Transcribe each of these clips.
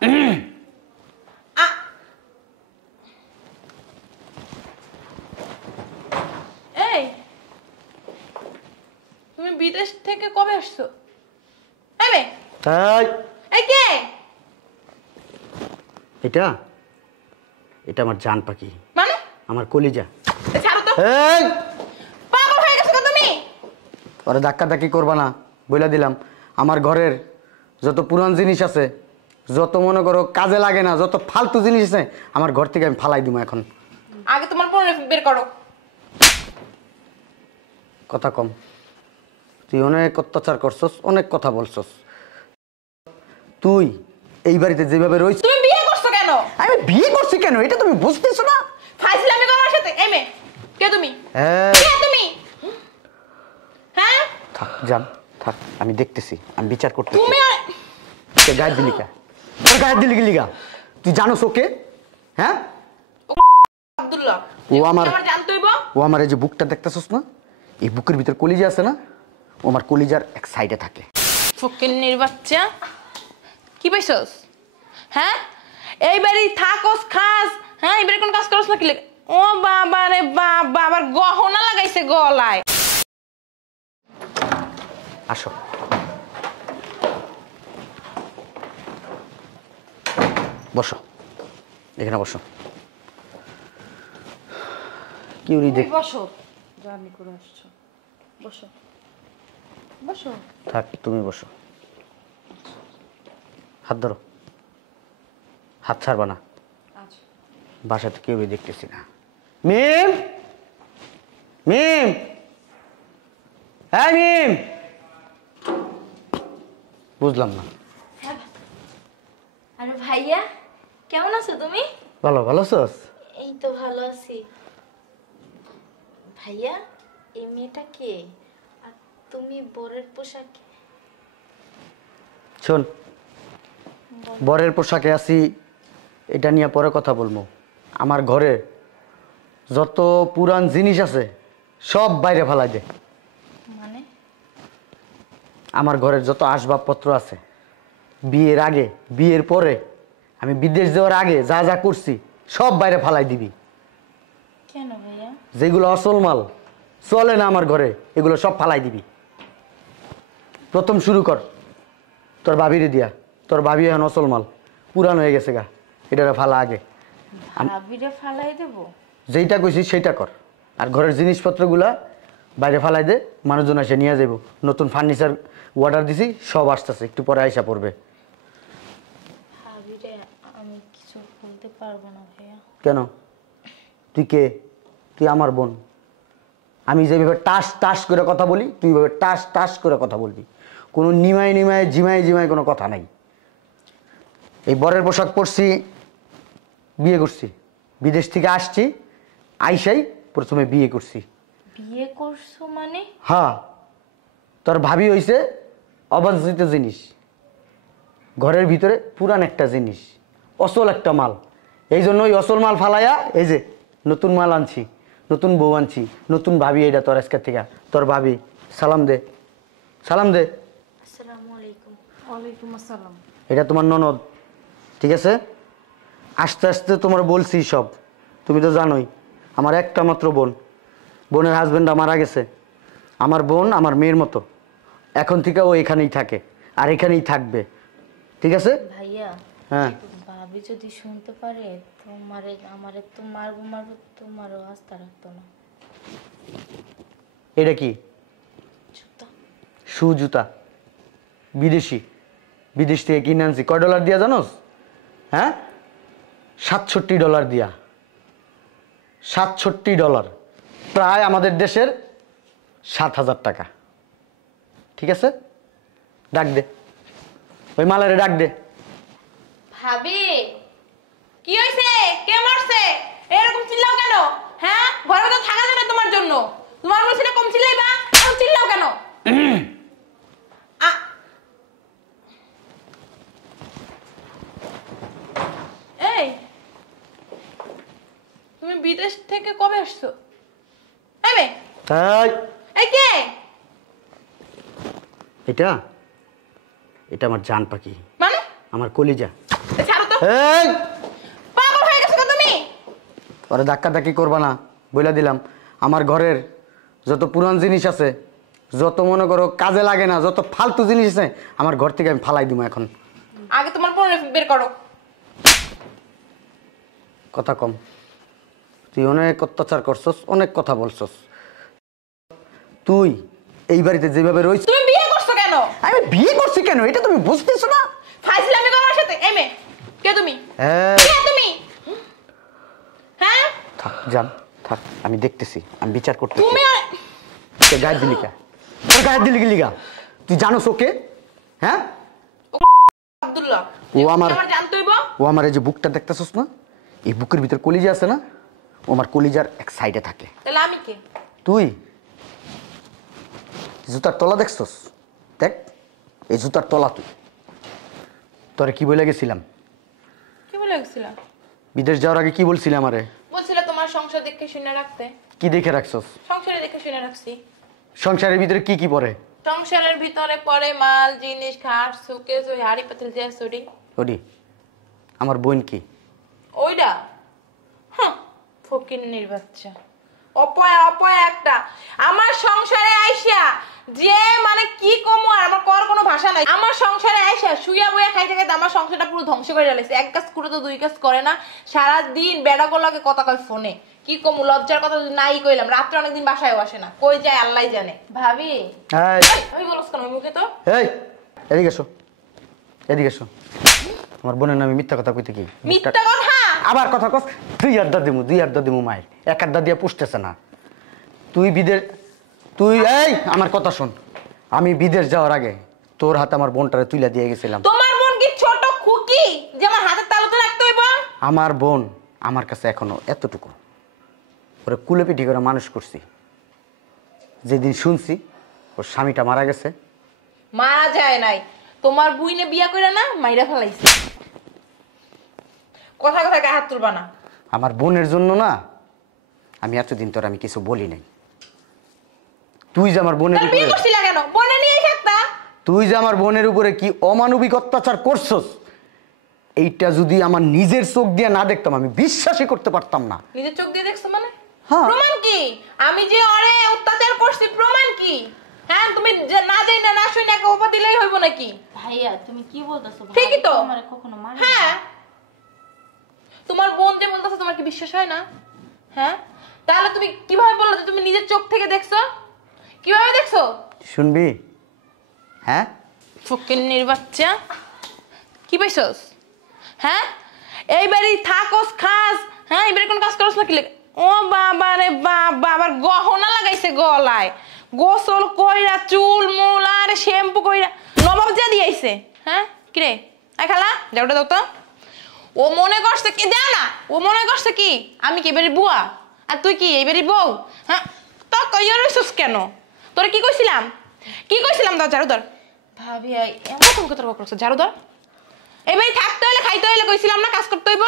এই তুমি বিদেশ থেকে কবে আসছো? এই কে? এটা এটা আমার জান পাখি, মানে আমার কলিজা। ছাড়ো তো। এই পাগল হয়ে গেছো তুমি? ওরে ধাক্কাধাক্কি করবা না, বইলা দিলাম। আমার ঘরের যত পুরান জিনিস আছে, যত মনে করো কাজে লাগে না, যত ফালতু জিনিস আছে, আমার ঘর থেকে আমি ফালাই দিব এখন। আগে তোমার পুরনো বের করো। কথা কম, তুই অনেক অত্যাচার করছস, অনেক কথা বলছস। তুই এই বাড়িতে যেভাবে রইছ। তুমি বিয়ে করছো কেন? আমি বিয়ে করছি কেন এটা তুমি বুঝতেছো না? ফাইজলামি করার সাথে এমে কে তুমি? কে তুমি? হ্যাঁ থাক জান, থাক, আমি দেখতেছি, আমি বিচার করতেছি। তুমি কে গায়ে দিলি কা? তোর গায়ে দিলি কি লিগা? তুই জানোস ওকে? হ্যাঁ, আব্দুল্লাহ। ও আমার জানতে হইব। ও আমার এই যে বুকটা দেখতেছস না, এই বুকের ভিতর কলিজা আছে না, ও আমার কলিজার এক সাইডে থাকে। ফকিন্নির বাচ্চা, কি পাইছস? হ্যাঁ, এই বাড়ি থাকস খাস, হ্যাঁ এই বাড়ি কোন কাজ করস না কি লাগে? ও বাবা রে বাবা, আবার গহনা লাগাইছে গলায়। আসো, বসো, এখানে বসো। কি উনি দেখ, বসো, জার্নি করে আসছো, বসো বসো। থাক, তুমি বসো। হাত ধরো, হাত ছাড়বা না। আচ্ছা, বাসাতে কেউ দেখতেছি না। মিম, মিম, হ্যাঁ মিম। বুঝলাম না। আরে ভাইয়া, কেমন আছো তুমি? ভালো, ভালো আছোস? এই তো ভালো আছি। ভাইয়া, এই মেয়েটা কে? আর তুমি বরের পোশাকে? শোন, বরের পোশাকে আছি এটা নিয়ে পরে কথা বলবো। আমার ঘরে যত পুরান জিনিস আছে সব বাইরে ফেলাই দে। মানে? আমার ঘরের যত আসবাবপত্র আছে, বিয়ের আগে, বিয়ের পরে, আমি বিদেশ যাওয়ার আগে যা যা করছি সব বাইরে ফালাই দিবি। কেন ভাইয়া? যেগুলো আসল মাল চলে না আমার ঘরে, এগুলো সব ফালাই দিবি। প্রথম শুরু কর তোর ভাবিরে দিয়া। তোর ভাবি এখন আসল মাল, পুরান হয়ে গেছে গা, এটা ফালা আগে। ভাবিরে ফালাই দেব? যেইটা কইছি সেইটা কর। আর ঘরের জিনিসপত্রগুলা বাইরে ফালাই দে, মানুষজন এসে নিয়ে যাব। নতুন ফার্নিচার অর্ডার দিছি, সব আসতেছে, একটু পরে আইসা পড়বে। ভাবিরে আমি কিছু বলতে পারবো না ভাইয়া। কেন? তুই কে? তুই আমার বোন। আমি যেভাবে টাস টাস করে কথা বলি, তুই এইভাবে টাস টাস করে কথা বলবি। কোনো নিমাই নিমায় জিমাই জিমাই কোনো কথা নাই। এই বরের পোশাক পরছি, বিয়ে করছি, বিদেশ থেকে আসছি, আইসাই প্রথমে বিয়ে করছি। বিয়ে করছো মানে? হ্যাঁ, তোর ভাবি হইছে অবাঞ্ছিত জিনিস, ঘরের ভিতরে পুরান একটা জিনিস, অসল একটা মাল। এই জন্য ওই অসল মাল ফালাইয়া এই যে নতুন মাল আনছি, নতুন বউ আনছি, নতুন ভাবি। এটা তোর আজকের থেকে তোর ভাবি। সালাম দে, সালাম দে। আসসালামু আলাইকুম। ওয়ালাইকুম আসসালাম। এটা তোমার ননদ, ঠিক আছে? আস্তে আস্তে তোমার বলছি সব, তুমি তো জানোই আমার একটা মাত্র বোন, বোনের হাজব্যান্ড মারা গেছে। আমার বোন আমার মেয়ের মতো, এখন থেকে ও এখানেই থাকে আর এখানেই থাকবে, ঠিক আছে? ভাইয়া, হ্যাঁ, ভাবি যদি শুনতে পারে তোমারে আমারে তো মারবো মারবো, তোমারও আস্থা রাখতো না। এটা কি? জুতা। শু জুতা বিদেশি, বিদেশ থেকে কিনে আনছি। কয় ডলার দিয়া জানোস? হ্যাঁ, $67 দিয়া। $67, প্রায় আমাদের দেশের 7,000 টাকা, ঠিক আছে? ডাক দে, ওই মালারে ডাক দে। ভাবি, কি হইছে? কে মারছে? এরকম চিল্লাও কেন? হ্যাঁ, ঘরে তো থাকা যাবে তোমার জন্য। তোমার বলছি না কম চিল্লাইবা, এখন চিল্লাও কেন? এই, তুমি বিদেশ থেকে কবে আসছো? এই এই কে? এটা এটা আমার জান পাখি, মানে আমার কলিজা। ছাড়ো এই পাগল হয়ে গেছো তুমি? ওরে ধাক্কাধাক্কি করবা না, বইলা দিলাম। আমার ঘরের যত পুরান জিনিস আছে, যত মনে করো কাজে লাগে না, যত ফালতু জিনিস আছে, আমার ঘর থেকে আমি ফালাই দিব এখন। আগে তোমার ফোন বের করো। কথা কম। তুই অনেক অত্যাচার করছস, অনেক কথা বলছস। তুই এই বাড়িতে যেভাবে রয়েছিস। তুমি বিয়ে করছো কেন? আমি বিয়ে করছি কেন এটা তুমি বুঝতেছো না? ফাইজলামি করো আমার সাথে। এই মেয়ে, কে তুমি? হ্যাঁ কে তুমি? হ্যাঁ থাক, যান থাক, আমি দেখতেছি, আমি বিচার করতেছি। তুমি তুই গায়ে দিলি কা? তোর গায়ে দিলি কি লিগা? তুই জানোস ওকে? হ্যাঁ, আব্দুল্লাহ, ও আমার জানতে হইব। ও আমার এই যে বুকটা দেখতেছস না, এই বুকের ভিতর কলিজা আছে না, ও আমার কলিজার এক সাইডে থাকে। তাহলে আমি কে? তুই জুতার তলা দেখছস? দেখ, এই জুতার তলা তুই। তোরে কি বলে গেছিলাম? কি বলে গেছিলা? বিদেশ যাওয়ার আগে কি বলছিলাম আমারে? বলছিলে তোমার সংসার দেখে শুনে রাখতে। কি দেখে রাখছস? সংসারে দেখে শুনে রাখছি। সংসারের ভিতরে কি কি পড়ে? সংসারের ভিতরে পড়ে মাল, জিনিস, খাট, শোকেস, ওই হাড়ি পাতিল যে আছে ওটি। ওডি আমার বোন কি? ওইটা হ্যাঁ, ফকিন্নির বাচ্চা, অপয়া অপয়া একটা। আমার সংসারে আইসা যে মানে কি কমু, আর আমার কর কোনো ভাষা নাই। আমার সংসারে আইসা শুইয়া বইয়া খাইতে খাইতে আমার সংসারটা পুরো ধ্বংস করে ফেলেছে। এক কাজ করে তো দুই কাজ করে না, সারাদিন বেড়াগুলোকে কথা কয় ফোনে। কি কমু, লজ্জার কথা নাই কইলাম। রাত্রে অনেকদিন বাসায়ও আসে না, কই যায় আল্লাহ জানে। ভাবি এই আমি বলছ কেন ওই মুখে? তো এই এদিকে এসো, এদিকে এসো। আমার বোনের নামে মিথ্যা কথা কইতে কি? মিথ্যা কথা। আবার কথা কস। দুই আড্ডা দিমু মায়ের এক আড্ডা দিয়ে পুষতেছে না। তুই এই আমার কথা শোন। আমি বিদেশ যাওয়ার আগে তোর হাতে আমার বোনটারে তুইলা দিয়ে গেছিলাম। তোমার বোন কি ছোট খুকি যে আমার হাতের তালুতে রাখতে হইব? আমার বোন আমার কাছে এখনো এতটুকু, ওরে কুলে পিঠি করে মানুষ করছি। যেদিন শুনছি ওর স্বামীটা মারা গেছে। মারা যায় নাই, তোমার বুইনে বিয়া কইরা না মাইরা ফেলাইছে। কথা কথা গায়ে হাত তুলবা না। আমার বোনের জন্য না আমি এতদিন তোর আমি কিছু বলি নাই। তুই যে আমার বোনের তাহলে বিয়ে উপরে করছিলা কেন? বোনে নিয়েই থাকতা। তুই যে আমার বোনের উপরে কি অমানবিক অত্যাচার করছস, এইটা যদি আমার নিজের চোখ দিয়ে না দেখতাম আমি বিশ্বাসই করতে পারতাম না। নিজের চোখ দিয়ে দেখছো মানে? হ্যাঁ। প্রমাণ কি? আমি যে অরে অত্যাচার করছি প্রমাণ কি? হ্যাঁ, তুমি যে না যাই না না শুনে এক উপা দিলেই হইব নাকি? ভাইয়া তুমি কি বলতেছো? ঠিকই তো। আমারে কখনো মারে না। হ্যাঁ, তোমার বোন যে বলতেছে তোমার কি বিশ্বাস হয় না? হ্যাঁ, তাহলে তুমি কিভাবে বললো যে তুমি নিজের চোখ থেকে দেখছো? কিভাবে দেখছো? শুনবি? হ্যাঁ, ফকিন্নির বাচ্চা, কি পাইছস? হ্যাঁ, এই বাড়ি থাকস খাস, হ্যাঁ এবারে কোন কাজ করছ না কি লাগে? ও বাবা রে বাবা, আবার গহনা লাগাইছে গলায়, গোসল কইরা চুল মুল আর শ্যাম্পু কইরা নবাব যা দিয়েছে। হ্যাঁ কিরে আই খালা যাওটা দাও তো। ও মনে করছে কি দেও না, ও মনে করছে কি আমি কি এবারে বুয়া আর তুই কি এবারে বউ? হ্যাঁ তো কইয়া রইছস কেন? তোরে কি কইছিলাম, কি কইছিলাম? দাও ঝাড়ু ধর। ভাবি এমন কথা করছ, ঝাড়ু ধর। এবারে থাকতে হইলে খাইতে হইলে কইছিলাম না কাজ করতে হইব।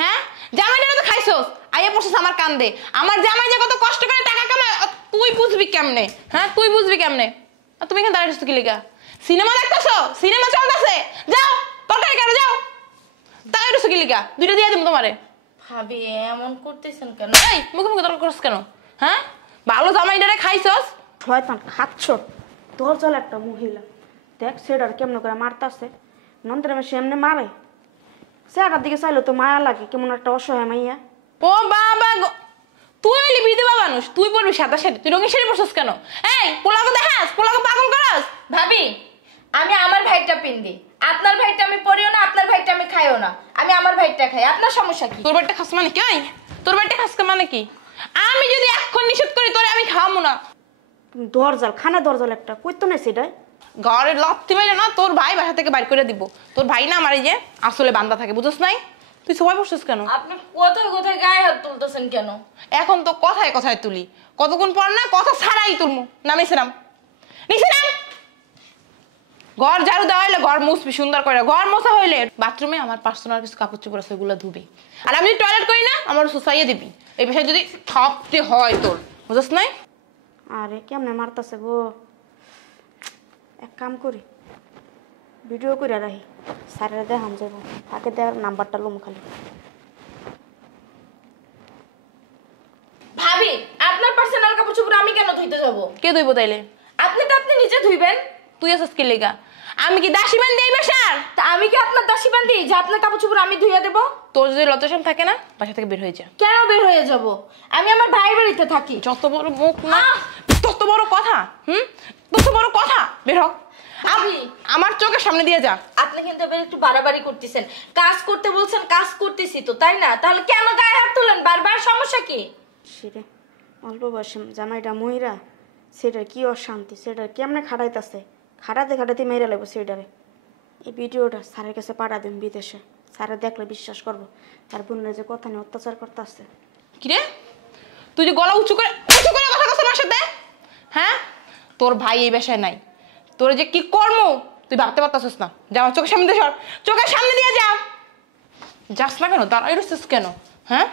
হ্যাঁ, জামাইটা তো খাইছস, আইয়া পড়ছস আমার কান্দে। আমার জামাই যে কত কষ্ট করে টাকা কামায় তুই বুঝবি কেমনে? হ্যাঁ তুই বুঝবি কেমনে? আর তুমি এখানে দাঁড়িয়েছো কি লিগা? সিনেমা দেখতেছো? সিনেমা চলতেছে, যাও তরকারি কাটো যাও। দাঁড়িয়েছো কি লিগা? দুইটা দিয়ে দিম তোমারে। ভাবি এমন করতেছেন কেন? এই মুখে মুখে তর্ক করছ কেন? হ্যাঁ, ভালো জামাইটারে খাইছস। শয়তান খাচ্ছ তোর চল একটা মহিলা দেখ সেটার কেমন করে মারতাছে নন্দের মেশে এমনি মারে সেটার দিকে চাইলো তো মায়া লাগে কেমন একটা অসহায় মাইয়া। ও বাবা গো, তুই হইলি বিধবা মানুষ, তুই পড়বি সাদা শাড়ি, তুই রঙের শাড়ি পরছস কেন? এই পোলাকে দেখাস, পোলাকে পাগল করাস। ভাবি আমি আমার ভাইটা পিন্দি, আপনার ভাইটা আমি পরিও না, আপনার ভাইটা আমি খাইও না। আমি আমার ভাইটা খাই, আপনার সমস্যা কি? তোর বাড়িটা খাস মানে কি? এই তোর বাড়িটা খাস মানে কি? আমি যদি এখন নিষেধ করি তোরে আমি খাওয়াবো না। তুমি দরজাল খানা দরজাল একটা কইতো না সেটাই ঘরে লাত্তি মাইলে না তোর ভাই বাসা থেকে বাইর করে দিব। তোর ভাই না আমার এই যে আসলে বান্দা থাকে, বুঝছ নাই? তুই সবাই বসছিস কেন? আপনি কোথায় কোথায় গায়ে হাত তুলতেছেন কেন? এখন তো কথায় কথায় তুলি, কতক্ষণ পর না কথা ছাড়াই তুলমু। নামিছিলাম নিছিলাম। ঘর ঝাড়ু দেওয়া হইলে ঘর মুছবি সুন্দর করে, ঘর মোছা হইলে বাথরুমে আমার পার্সোনাল কিছু কাপড় চোপড় আছে ওগুলো ধুবি। আর আমি যদি টয়লেট করি না আমার সুসাইয়ে দিবি। এই বিষয়ে যদি থাপতে হয় তোর, বুঝছ নাই? আরে কেমনে মারতাছে গো, এক কাম করি ভিডিও করে রাখি স্যারের দেখাম যাবো তাকে দেওয়ার নাম্বারটা লুম খালি। ভাবি আপনার পার্সোনাল কাপড় চোপড় আমি কেন ধুইতে যাব? কে ধুইব তাইলে? আপনি নিজে ধুইবেন। তুই আছিস কি লেগা? আমি কি দাসী বান দেই বাসার? তা আমি কি আপনার দাসী বান্দি যে আপনার কাপড় চোপড় আমি ধুইয়া দেব? তোর যদি লজ্জাশরম থাকে না বাসা থেকে বের হয়ে যা। কেন বের হয়ে যাব? আমি আমার ভাই বাড়িতে থাকি। যত বড় মুখ না, তত বড় কথা। তত বড় কথা, বের হ। ভাবি আমার চোখের সামনে দিয়ে যা। আপনি কিন্তু এবার একটু বাড়াবাড়ি করতেছেন। কাজ করতে বলছেন, কাজ করতেছি তো, তাই না? তাহলে কেন গায়ে হাত তুলেন বারবার? সমস্যা কি? সেরে অল্প বয়সে জামাইটা মহিরা, সেটার কি অশান্তি, সেটা কেমনে খাটাইতেছে, খাটাতে খাটাতে মেরে লাগবো সেটারে। এই ভিডিওটা স্যারের কাছে পাঠা দিন বিদেশে, স্যারে দেখলে বিশ্বাস করবো তার বোনের যে কথা নিয়ে অত্যাচার করতে আসছে। কিরে, তুই যে গলা উঁচু করে কথা কস আমার সাথে, হ্যাঁ? তোর ভাই এই বাসায় নাই, তোর যে কি কর্ম তুই ভাবতে পারতাছিস না। যা আমার চোখের সামনে দিয়ে সর, চোখের সামনে দিয়ে যা। যাস না কেন, দাঁড়াই রয়েছিস কেন? হ্যাঁ,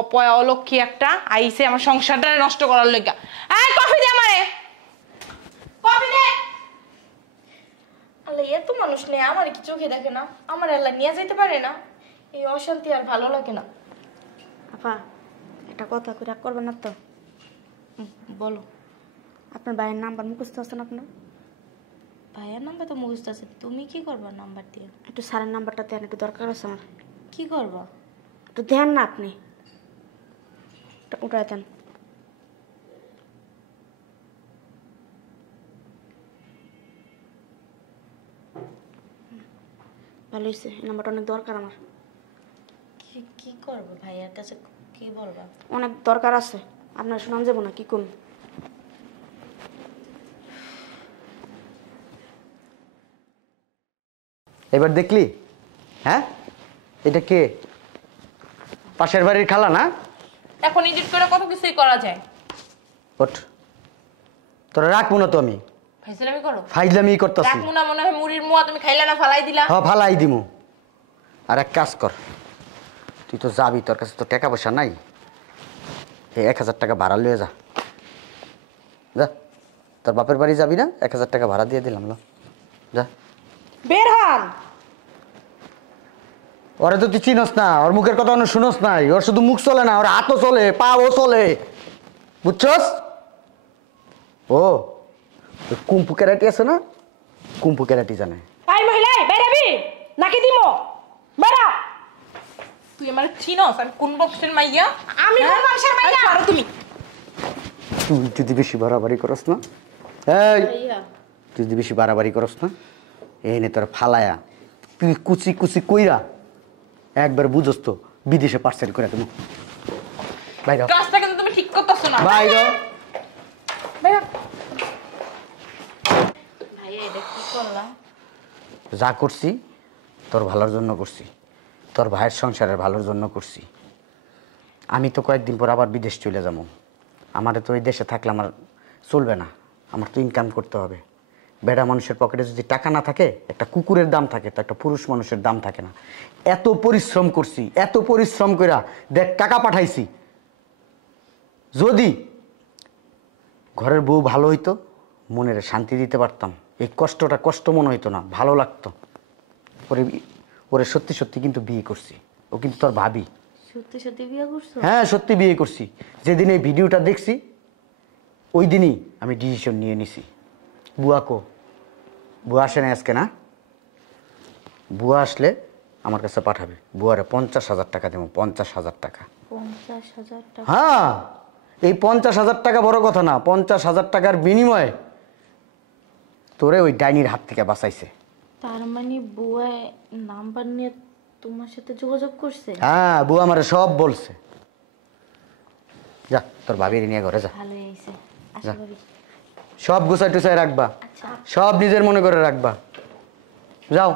অপয়া অলক্ষী একটা আইসে আমার সংসারটা নষ্ট করার লেগা। এই কফি দে আমারে, কফি দে। আল্লাহ, এত মানুষ নেই, আমার কি চোখে দেখে না? আমার আল্লাহ নিয়ে যেতে পারে না? এই অশান্তি আর ভালো লাগে না। আপা একটা কথা করে করবেন না তো? বলো। আপনার ভাইয়ের নাম্বার মুখস্থ আছেন আপনার? ভাইয়ার নাম্বার তো মুখস্থ আছে, তুমি কি করবা নাম্বার দিয়ে? একটু স্যারের নাম্বারটা দেন, একটু দরকার আছে আমার। কি করবা? একটু দেন না আপনি, উঠায় দেন। ভালো হয়েছে, এই নাম্বারটা অনেক দরকার আমার। কি কি করবো ভাইয়ার কাছে? কি বলবা? অনেক দরকার আছে, আপনার শোনান যাবো না, কি করুন? এবার দেখলি? হ্যাঁ, এটা কে? পাশের বাড়ির খালা না? এখন এডিট করে কত কিছুই করা যায়। ওঠ, তোরা রাখবো না তো আমি। ফাইজলামি করো, ফাইজলামি করতেছি। রাখবো না মনে হয় মুড়ির মুয়া তুমি খাইলা না, ফালাই দিলা। হ, ফালাই দিমু। আর এক কাজ কর, তুই তো যাবি, তোর কাছে তো টাকা পয়সা নাই, এই 1000 টাকা ভাড়া লিয়ে যা। যা, তোর বাপের বাড়ি যাবি না, 1000 টাকা ভাড়া দিয়ে দিলাম। লো যা। বের হন। ওরে তো তুই চিনস না, ওর মুখের কথা অন্য শুনস নাই। ওর শুধু মুখ চলে না, ওর হাতও চলে, পাও চলে, বুঝছস? ও কুম্পু ক্যারাটি আছে না, কুম্পু ক্যারাটি জানে। এই মহিলা বেরাবি নাকি দিমো, বেরা। তুই আমার চিনস আমি কোন বংশের মাইয়া? আমি কোন বংশের মাইয়া? আরে তুমি তুই যদি বেশি বাড়াবাড়ি করস না, এই তুই যদি বেশি বাড়াবাড়ি করস না, এই নে তোর ফালায়া তুই কুচি কুচি কইরা একবার বুঝস তো বিদেশে পার্সেল করে তুমি। বাইরে কাজটা কিন্তু তুমি ঠিক করতেছ না। বাইরে বেরা। ভাইয়া এটা কি করলাম? যা করছি তোর ভালোর জন্য করছি, তোর ভাইয়ের সংসারের ভালোর জন্য করছি। আমি তো কয়েকদিন পর আবার বিদেশ চলে যাবো। আমাদের তো ওই দেশে থাকলে আমার চলবে না, আমার তো ইনকাম করতে হবে। বেড়া মানুষের পকেটে যদি টাকা না থাকে, একটা কুকুরের দাম থাকে তো একটা পুরুষ মানুষের দাম থাকে না। এত পরিশ্রম করছি, এত পরিশ্রম কইরা দেখ টাকা পাঠাইছি। যদি ঘরের বউ ভালো হইতো, মনের শান্তি দিতে পারতাম, এই কষ্টটা কষ্ট মনে হইতো না, ভালো লাগতো। ওরে সত্যি সত্যি কিন্তু বিয়ে করছি, ও কিন্তু তোর ভাবি। সত্যি সত্যি বিয়ে করছো? হ্যাঁ, সত্যি বিয়ে করছি। যেদিন এই ভিডিওটা দেখছি ওই দিনই আমি ডিসিশন নিয়ে নিছি। বুয়াকো, বুয়া আসে না আজকে না? বুয়া আসলে আমার কাছে পাঠাবে। বুয়ারে 50,000 টাকা দেবো, 50,000 টাকা। 50,000 টাকা? হ্যাঁ, এই 50,000 টাকা বড় কথা না, 50,000 টাকার বিনিময়ে তোরে ওই ডাইনির হাত থেকে বাঁচাইছে। তার মানে বুয়া নাম্বার নিয়ে তোমার সাথে যোগাযোগ করছে? হ্যাঁ, বুয়া আমারে সব বলছে। যা তোর ভাবির নিয়ে ঘরে যা, ভালোই হয়েছে। আশা যা। করি সব গুছাই টুছাই রাখবা, আচ্ছা। সব নিজের মনে করে রাখবা। যাও।